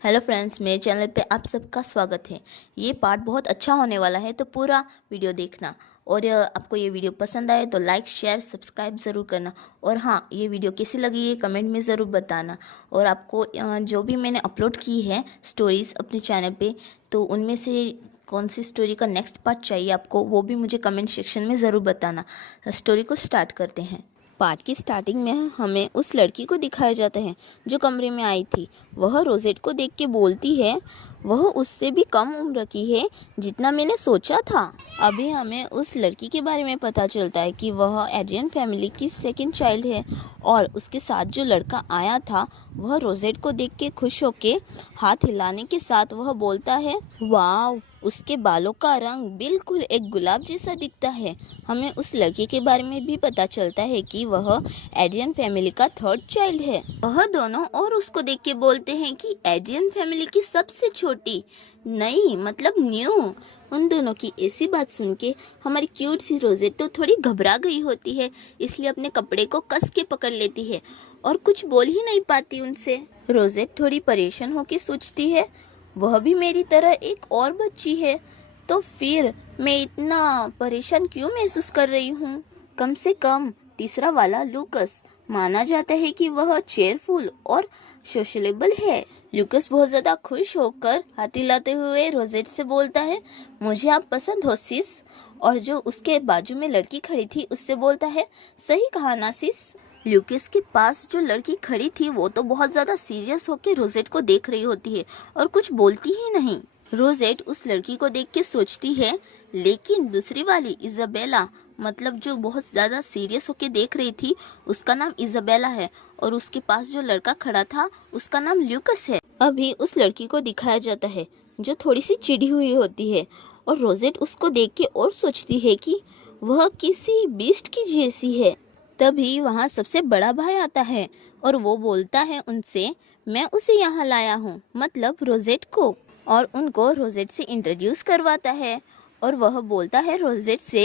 Hello friends, मेरे channel पे आप सबका स्वागत है। ये पार्ट बहुत अच्छा होने वाला है, तो पूरा वीडियो देखना। और आपको ये वीडियो पसंद आए तो लाइक शेयर सब्सक्राइब ज़रूर करना। और हाँ, ये वीडियो कैसी लगी ये कमेंट में ज़रूर बताना। और आपको जो भी मैंने अपलोड की है स्टोरीज़ अपने चैनल पे, तो उनमें से कौन सी स्टोरी का नेक्स्ट पार्ट चाहिए आपको, वो भी मुझे कमेंट सेक्शन में ज़रूर बताना। स्टोरी को स्टार्ट करते हैं। पार्ट की स्टार्टिंग में हमें उस लड़की को दिखाया जाता है जो कमरे में आई थी। वह रोजेट को देख के बोलती है वह उससे भी कम उम्र की है जितना मैंने सोचा था। अभी हमें उस लड़की के बारे में पता चलता है कि वह एड्रियन फैमिली की सेकंड चाइल्ड है। और उसके साथ जो लड़का आया था वह रोजेट को देख के खुश होके हाथ हिलाने के साथ वह बोलता है, वाह, उसके बालों का रंग बिल्कुल एक गुलाब जैसा दिखता है। हमें उस लड़की के बारे में भी पता चलता है कि वह एड्रियन फैमिली का थर्ड चाइल्ड है। वह दोनों और उसको देख के बोलते हैं कि एड्रियन फैमिली की सबसे छोटी, नई मतलब न्यू। उन दोनों की ऐसी बात सुन के हमारी क्यूट सी रोजेट तो थोड़ी घबरा गई होती है, इसलिए अपने कपड़े को कस के पकड़ लेती है और कुछ बोल ही नहीं पाती उनसे। रोजेट थोड़ी परेशान होकर सोचती है, वह भी मेरी तरह एक और बच्ची है, तो फिर मैं इतना परेशान क्यों महसूस कर रही हूँ। कम से कम तीसरा वाला लूकस, माना जाता है कि वह चेयरफुल और सोशलेबल है। लूकस बहुत ज्यादा खुश होकर हाथ हिलाते हुए रोजेट से बोलता है, मुझे आप पसंद हो सिस। और जो उसके बाजू में लड़की खड़ी थी उससे बोलता है, सही कहा ना सिस। ल्यूकस के पास जो लड़की खड़ी थी वो तो बहुत ज्यादा सीरियस होकर रोजेट को देख रही होती है और कुछ बोलती ही नहीं। रोजेट उस लड़की को देख के सोचती है, लेकिन दूसरी वाली इजाबेला, मतलब जो बहुत ज्यादा सीरियस होके देख रही थी, उसका नाम इजाबेला है और उसके पास जो लड़का खड़ा था उसका नाम ल्यूकस है। अभी उस लड़की को दिखाया जाता है जो थोड़ी सी चिढ़ी हुई होती है और रोजेट उसको देख के और सोचती है कि वह किसी बीस्ट की जैसी है। तभी वहाँ सबसे बड़ा भाई आता है और वो बोलता है उनसे, मैं उसे यहाँ लाया हूँ, मतलब रोजेट को। और उनको रोजेट से इंट्रोड्यूस करवाता है और वह बोलता है रोजेट से,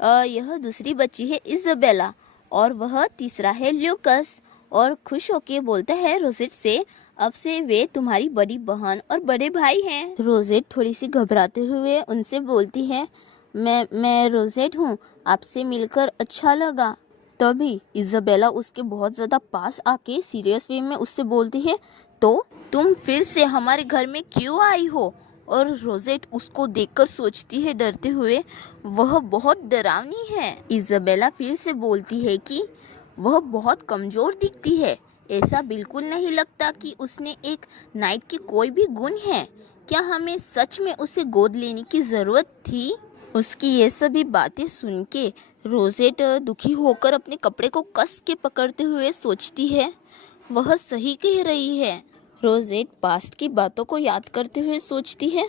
यह दूसरी बच्ची है इजाबेला और वह तीसरा है ल्यूकस। और खुश होके बोलता है रोजेट से, अब से वे तुम्हारी बड़ी बहन और बड़े भाई हैं। रोजेट थोड़ी सी घबराते हुए उनसे बोलती है, मैं रोजेट हूँ, आपसे मिलकर अच्छा लगा। तभी इजाबेला उसके बहुत ज्यादा पास आके सीरियस वे में उससे बोलती है, तो तुम फिर से हमारे घर में क्यों आई हो। और रोजेट उसको देखकर सोचती है डरते हुए, वह बहुत डरावनी है। इजाबेला फिर से बोलती है कि वह बहुत कमजोर दिखती है, ऐसा बिल्कुल नहीं लगता कि उसने एक नाइट की कोई भी गुण है। क्या हमें सच में उसे गोद लेने की जरूरत थी। उसकी ये सभी बातें सुन के रोजेट दुखी होकर अपने कपड़े को कस के पकड़ते हुए सोचती है, वह सही कह रही है। रोजेट पास्ट की बातों को याद करते हुए सोचती है,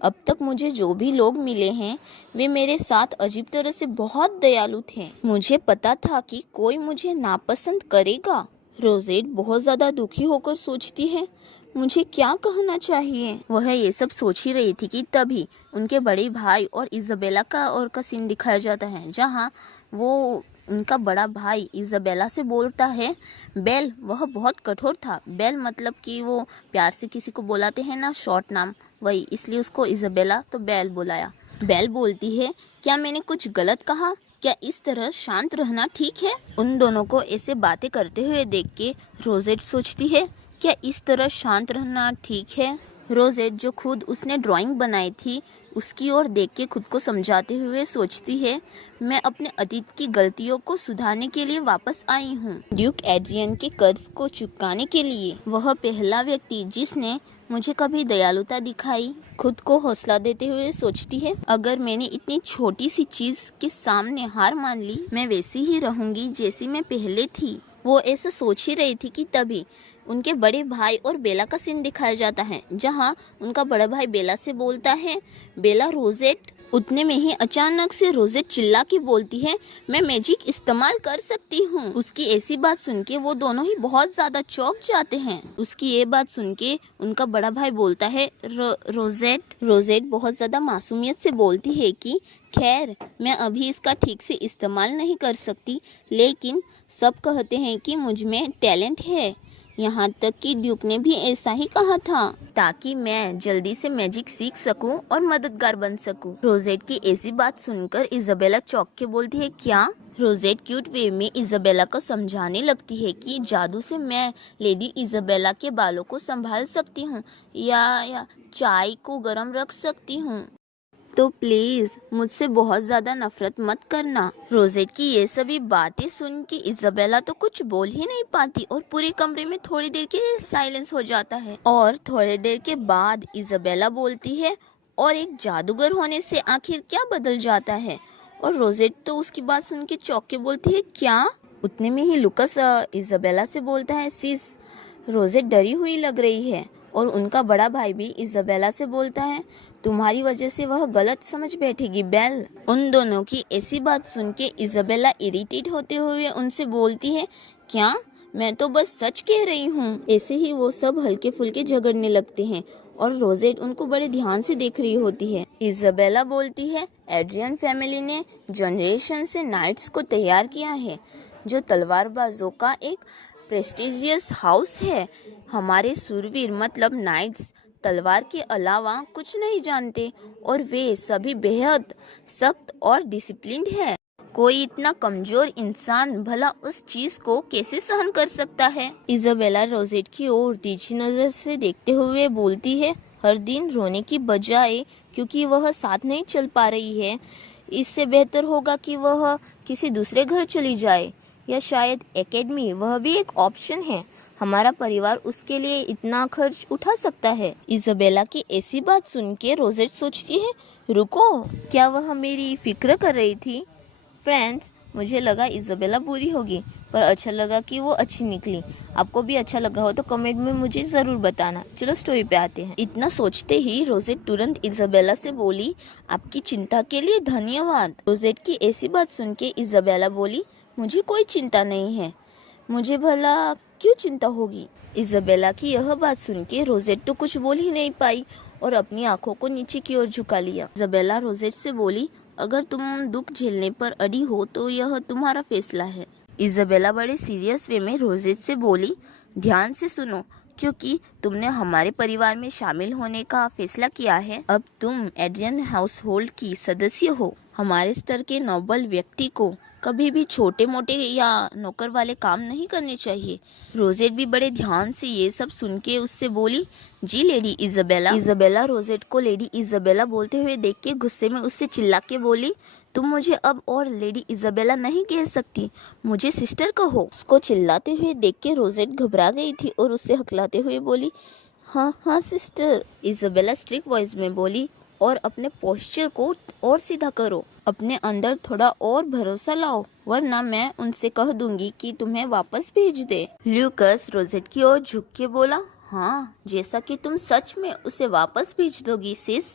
अब तक मुझे जो भी लोग मिले हैं वे मेरे साथ अजीब तरह से बहुत दयालु थे। मुझे पता था कि कोई मुझे नापसंद करेगा। रोजेट बहुत ज्यादा दुखी होकर सोचती है, मुझे क्या कहना चाहिए। वह ये सब सोच ही रही थी कि तभी उनके बड़े भाई और इजाबेला का सीन दिखाया जाता है, जहाँ वो उनका बड़ा भाई इजाबेला से बोलता है, बेल। वह बहुत कठोर था। बेल मतलब कि वो प्यार से किसी को बुलाते हैं ना, शॉर्ट नाम, वही, इसलिए उसको इजाबेला तो बेल बुलाया। बेल बोलती है, क्या मैंने कुछ गलत कहा। क्या इस तरह शांत रहना ठीक है। उन दोनों को ऐसे बातें करते हुए देख के रोजेट सोचती है, क्या इस तरह शांत रहना ठीक है। रोजेट जो खुद उसने ड्राइंग बनाई थी उसकी ओर देख के खुद को समझाते हुए सोचती है, मैं अपने अतीत की गलतियों को सुधारने के लिए वापस आई हूँ। ड्यूक एड्रियन के कर्ज को चुकाने के लिए। वह पहला व्यक्ति जिसने मुझे कभी दयालुता दिखाई। खुद को हौसला देते हुए सोचती है, अगर मैंने इतनी छोटी सी चीज के सामने हार मान ली, मैं वैसी ही रहूंगी जैसी मैं पहले थी। वो ऐसा सोच ही रही थी कि तभी उनके बड़े भाई और बेला का सीन दिखाया जाता है, जहां उनका बड़ा भाई बेला से बोलता है, बेला रोजेट। उतने में ही अचानक से रोजेट चिल्ला के बोलती है, मैं मैजिक इस्तेमाल कर सकती हूँ। उसकी ऐसी बात सुन के वो दोनों ही बहुत ज्यादा चौंक जाते हैं। उसकी ये बात सुन के उनका बड़ा भाई बोलता है, रोजेट बहुत ज्यादा मासूमियत से बोलती है कि खैर, मैं अभी इसका ठीक से इस्तेमाल नहीं कर सकती, लेकिन सब कहते हैं कि मुझ में टैलेंट है। यहाँ तक कि ड्यूक ने भी ऐसा ही कहा था, ताकि मैं जल्दी से मैजिक सीख सकूं और मददगार बन सकूं। रोजेट की ऐसी बात सुनकर इजाबेला चौंक के बोलती है, क्या? रोजेट क्यूट वे में इजाबेला को समझाने लगती है कि जादू से मैं लेडी इजाबेला के बालों को संभाल सकती हूँ या चाय को गर्म रख सकती हूँ, तो प्लीज मुझसे बहुत ज्यादा नफरत मत करना। रोजेट की ये सभी बातें सुन के इजाबेला तो कुछ बोल ही नहीं पाती और पूरे कमरे में थोड़ी देर के लिए साइलेंस हो जाता है। और थोड़ी देर के बाद इजाबेला बोलती है, और एक जादूगर होने से आखिर क्या बदल जाता है? और रोजेट तो उसकी बात सुन के चौंक के बोलती है, क्या? उतने में ही लुकस इजाबेला से बोलता है, सिस रोजेट डरी हुई लग रही है। और उनका बड़ा भाई भी इजाबेला से बोलता है, तुम्हारी वजह से वह गलत समझ बैठेगी बेल। उन दोनों की ऐसी बात सुन के इजाबेला इरिटेट होते हुए उनसे बोलती है, क्या? मैं तो बस सच कह रही हूँ। ऐसे ही वो सब हल्के फुल्के झगड़ने लगते हैं और रोजेट उनको बड़े ध्यान से देख रही होती है। इजाबेला बोलती है, एड्रियन फैमिली ने जनरेशन से नाइट्स को तैयार किया है, जो तलवारबाजों का एक प्रेस्टिजियस हाउस है। हमारे सूरवीर मतलब नाइट्स तलवार के अलावा कुछ नहीं जानते और वे सभी बेहद सख्त और डिसिप्लिन्ड है। कोई इतना कमजोर इंसान भला उस चीज को कैसे सहन कर सकता है? इजाबेला रोजेट की ओर तिरछी नजर से देखते हुए बोलती है, हर दिन रोने की बजाय क्योंकि वह साथ नहीं चल पा रही है, इससे बेहतर होगा कि वह किसी दूसरे घर चली जाए, या शायद एकेडमी, वह भी एक ऑप्शन है। हमारा परिवार उसके लिए इतना खर्च उठा सकता है। इजाबेला की ऐसी बात सुन के रोजेट सोचती है, रुको, क्या वह मेरी फिक्र कर रही थी? फ्रेंड्स, मुझे लगा इजाबेला बुरी होगी, पर अच्छा लगा कि वो अच्छी निकली। आपको भी अच्छा लगा हो तो कमेंट में मुझे जरूर बताना। चलो स्टोरी पे आते हैं। इतना सोचते ही रोजेट तुरंत इजाबेला से बोली, आपकी चिंता के लिए धन्यवाद। रोजेट की ऐसी बात सुन के इजाबेला बोली, मुझे कोई चिंता नहीं है। मुझे भला क्यों चिंता होगी? इजाबेला की यह बात सुन के रोजेट तो कुछ बोल ही नहीं पाई और अपनी आंखों को नीचे की ओर झुका लिया। इजाबेला रोजेट से बोली, अगर तुम दुख झेलने पर अड़ी हो तो यह तुम्हारा फैसला है। इजाबेला बड़े सीरियस वे में रोजेट से बोली, ध्यान से सुनो, क्योंकि तुमने हमारे परिवार में शामिल होने का फैसला किया है। अब तुम एड्रियन हाउस होल्ड की सदस्य हो। हमारे स्तर के नोबल व्यक्ति को कभी भी छोटे मोटे या नौकर वाले काम नहीं करने चाहिए। रोजेट भी बड़े ध्यान से ये सब सुन के उससे बोली, जी लेडी इजाबेला। इजाबेला रोजेट को लेडी इजाबेला बोलते हुए देख के गुस्से में उससे चिल्ला के बोली, तुम मुझे अब और लेडी इजाबेला नहीं कह सकती, मुझे सिस्टर कहो। उसको चिल्लाते हुए देख के रोजेट घबरा गई थी और उससे हकलाते हुए बोली, हाँ हाँ सिस्टर। इजाबेला स्ट्रिक्ट वॉइस में बोली, और अपने पोस्चर को और सीधा करो, अपने अंदर थोड़ा और भरोसा लाओ, वरना मैं उनसे कह दूंगी कि तुम्हें वापस भेज दे। ल्यूकस रोजेट की ओर झुक के बोला, हाँ, जैसा कि तुम सच में उसे वापस भेज दोगी सिस।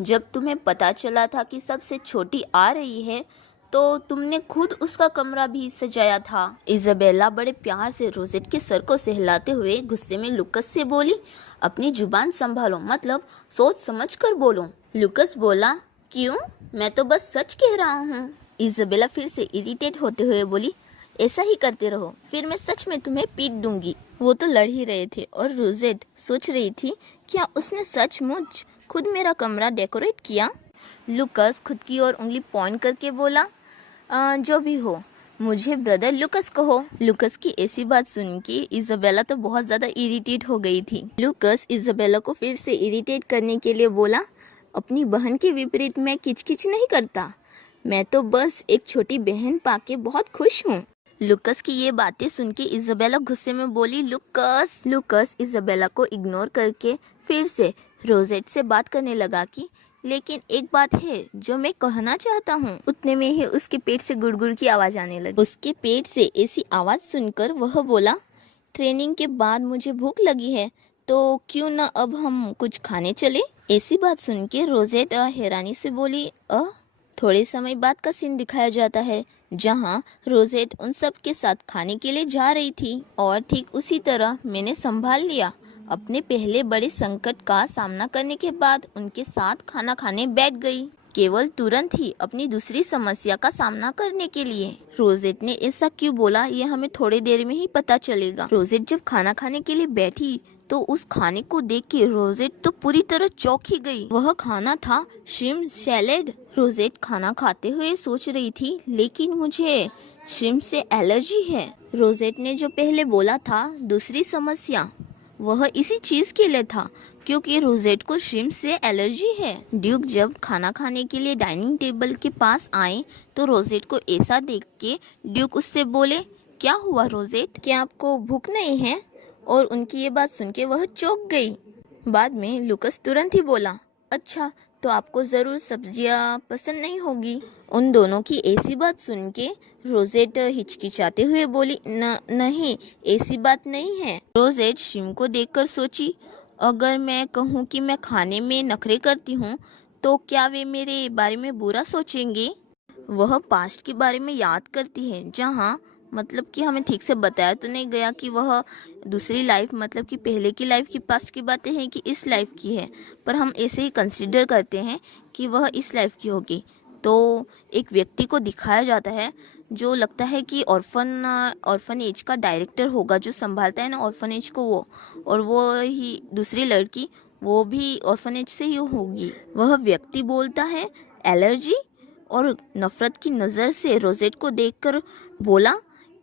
जब तुम्हें पता चला था कि सबसे छोटी आ रही है तो तुमने खुद उसका कमरा भी सजाया था। इजाबेला बड़े प्यार से रोजेट के सर को सहलाते हुए गुस्से में लुकस से बोली, अपनी जुबान संभालो, मतलब सोच समझ कर बोलो। लुकस बोला, क्यों? मैं तो बस सच कह रहा हूँ। इजाबेला फिर से इरिटेट होते हुए बोली, ऐसा ही करते रहो, फिर मैं सच में तुम्हें पीट दूंगी। वो तो लड़ ही रहे थे और रोजेट सोच रही थी, क्या उसने सचमुच खुद मेरा कमरा डेकोरेट किया? लुकस खुद की ओर उंगली पॉइंट करके बोला, जो भी हो, मुझे ब्रदर लुकस कहो। लुकस की ऐसी बात सुन के इजाबेला तो बहुत ज्यादा इरिटेट हो गई थी। लुकस इजाबेला को फिर से इरिटेट करने के लिए बोला, अपनी बहन के विपरीत मैं किचकिच नहीं करता, मैं तो बस एक छोटी बहन पाके बहुत खुश हूँ। लुकस की ये बातें सुन के इजाबेला गुस्से में बोली, लुकस इजाबेला को इग्नोर करके फिर से रोजेट से बात करने लगा कि लेकिन एक बात है जो मैं कहना चाहता हूँ। उतने में ही उसके पेट से गुड़गुड़ की आवाज आने लगी। उसके पेट से ऐसी आवाज सुनकर वह बोला, ट्रेनिंग के बाद मुझे भूख लगी है, तो क्यों न अब हम कुछ खाने चले? ऐसी बात सुन के रोजेट हैरानी से बोली, थोड़े समय बाद का सीन दिखाया जाता है जहाँ रोजेट उन सब के साथ खाने के लिए जा रही थी और ठीक उसी तरह मैंने संभाल लिया। अपने पहले बड़े संकट का सामना करने के बाद उनके साथ खाना खाने बैठ गई। केवल तुरंत ही अपनी दूसरी समस्या का सामना करने के लिए। रोजेट ने ऐसा क्यों बोला ये हमें थोड़ी देर में ही पता चलेगा। रोजेट जब खाना खाने के लिए बैठी तो उस खाने को देख के रोजेट तो पूरी तरह चौंकी गई। वह खाना था श्रिम्प सैलेड। रोजेट खाना खाते हुए सोच रही थी, लेकिन मुझे श्रिम्प से एलर्जी है। रोजेट ने जो पहले बोला था दूसरी समस्या, वह इसी चीज के लिए था, क्योंकि रोजेट को श्रिम्प से एलर्जी है। ड्यूक जब खाना खाने के लिए डाइनिंग टेबल के पास आए तो रोजेट को ऐसा देख के ड्यूक उससे बोले, क्या हुआ रोजेट, क्या आपको भूख नहीं है? और उनकी ये बात सुन के वह चौंक गई। बाद में लूकस तुरंत ही बोला, अच्छा तो आपको ज़रूर सब्जियां पसंद नहीं होगी। उन दोनों की ऐसी बात सुन के रोजेट हिचकिचाते हुए बोली, नहीं ऐसी बात नहीं है। रोजेट श्रिम्प को देखकर सोची, अगर मैं कहूँ कि मैं खाने में नखरे करती हूँ तो क्या वे मेरे बारे में बुरा सोचेंगे? वह पास्ट के बारे में याद करती है, जहाँ मतलब कि हमें ठीक से बताया तो नहीं गया कि वह दूसरी लाइफ मतलब कि पहले की लाइफ की पास्ट की बातें हैं कि इस लाइफ की है, पर हम ऐसे ही कंसीडर करते हैं कि वह इस लाइफ की होगी। तो एक व्यक्ति को दिखाया जाता है जो लगता है कि ऑर्फनेज का डायरेक्टर होगा, जो संभालता है ना ऑर्फनेज को वो, और वो ही दूसरी लड़की वो भी ऑर्फनेज से ही होगी। वह व्यक्ति बोलता है एलर्जी, और नफरत की नज़र से रोजेट को देखकर बोला,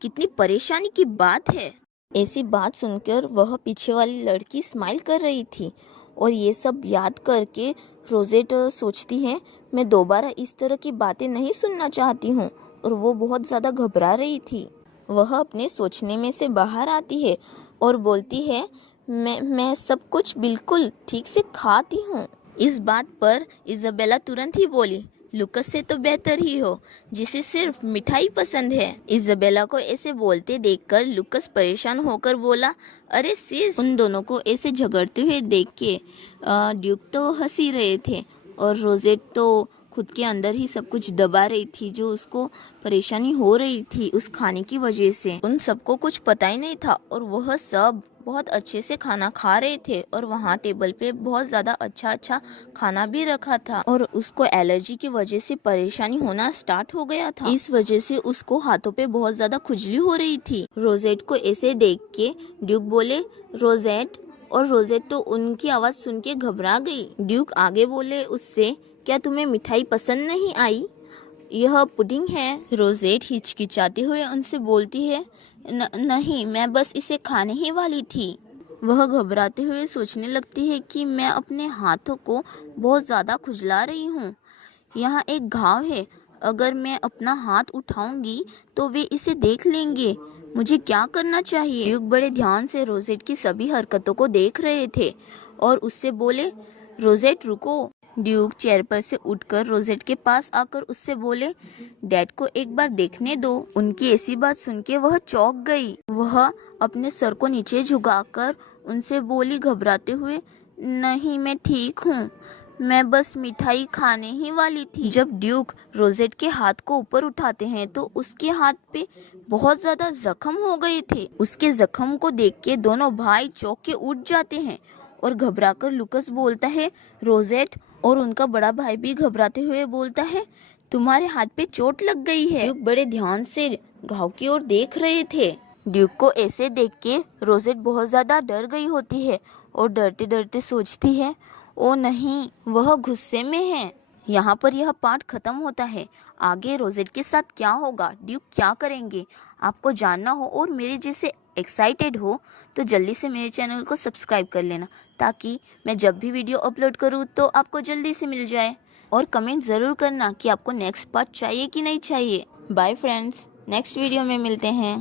कितनी परेशानी की बात है। ऐसी बात सुनकर वह पीछे वाली लड़की स्माइल कर रही थी, और ये सब याद करके रोजेट सोचती है, मैं दोबारा इस तरह की बातें नहीं सुनना चाहती हूँ, और वो बहुत ज़्यादा घबरा रही थी। वह अपने सोचने में से बाहर आती है और बोलती है, मैं सब कुछ बिल्कुल ठीक से खाती हूँ। इस बात पर इज़ाबेला तुरंत ही बोली, लूकस से तो बेहतर ही हो, जिसे सिर्फ मिठाई पसंद है। इज़ाबेला को ऐसे बोलते देखकर लूकस परेशान होकर बोला, अरे सिस। उन दोनों को ऐसे झगड़ते हुए देख के ड्यूक तो हंस ही रहे थे, और रोजेट तो खुद के अंदर ही सब कुछ दबा रही थी, जो उसको परेशानी हो रही थी उस खाने की वजह से। उन सबको कुछ पता ही नहीं था, और वह सब बहुत अच्छे से खाना खा रहे थे, और वहाँ टेबल पे बहुत ज़्यादा अच्छा खाना भी रखा था, और उसको एलर्जी की वजह से परेशानी होना स्टार्ट हो गया था। इस वजह से उसको हाथों पे बहुत ज़्यादा खुजली हो रही थी। रोजेट को ऐसे देख के ड्यूक बोले, रोजेट, और रोजेट तो उनकी आवाज़ सुन के घबरा गई। ड्यूक आगे बोले उससे, क्या तुम्हें मिठाई पसंद नहीं आई? यह पुडिंग है। रोजेट हिचकिचाते हुए उनसे बोलती है, नहीं मैं बस इसे खाने ही वाली थी। वह घबराते हुए सोचने लगती है कि मैं अपने हाथों को बहुत ज़्यादा खुजला रही हूँ। यहाँ एक घाव है, अगर मैं अपना हाथ उठाऊंगी तो वे इसे देख लेंगे। मुझे क्या करना चाहिए? ड्यूक बड़े ध्यान से रोजेट की सभी हरकतों को देख रहे थे और उससे बोले, रोजेट रुको। ड्यूक चेयर पर से उठकर रोजेट के पास आकर उससे बोले, डैड को एक बार देखने दो। उनकी ऐसी बात सुन के वह चौंक गई। वह अपने सर को नीचे झुकाकर उनसे बोली घबराते हुए, नहीं मैं ठीक हूँ, मैं बस मिठाई खाने ही वाली थी। जब ड्यूक रोजेट के हाथ को ऊपर उठाते हैं तो उसके हाथ पे बहुत ज्यादा जख्म हो गए थे। उसके जख्म को देख के दोनों भाई चौंक के उठ जाते हैं, और घबराकर लूकस बोलता है, रोजेट, और उनका बड़ा भाई भी घबराते हुए बोलता है, तुम्हारे हाथ पे चोट लग गई है। ड्यूक बड़े ध्यान से घाव की ओर देख रहे थे। ड्यूक को ऐसे देख के रोजेट बहुत ज्यादा डर गई होती है, और डरते डरते सोचती है, ओ नहीं, वह गुस्से में है। यहाँ पर यह पार्ट खत्म होता है। आगे रोजेट के साथ क्या होगा, ड्यूक क्या करेंगे, आपको जानना हो और मेरे जैसे एक्साइटेड हो तो जल्दी से मेरे चैनल को सब्सक्राइब कर लेना, ताकि मैं जब भी वीडियो अपलोड करूँ तो आपको जल्दी से मिल जाए। और कमेंट ज़रूर करना कि आपको नेक्स्ट पार्ट चाहिए कि नहीं चाहिए। बाय फ्रेंड्स, नेक्स्ट वीडियो में मिलते हैं।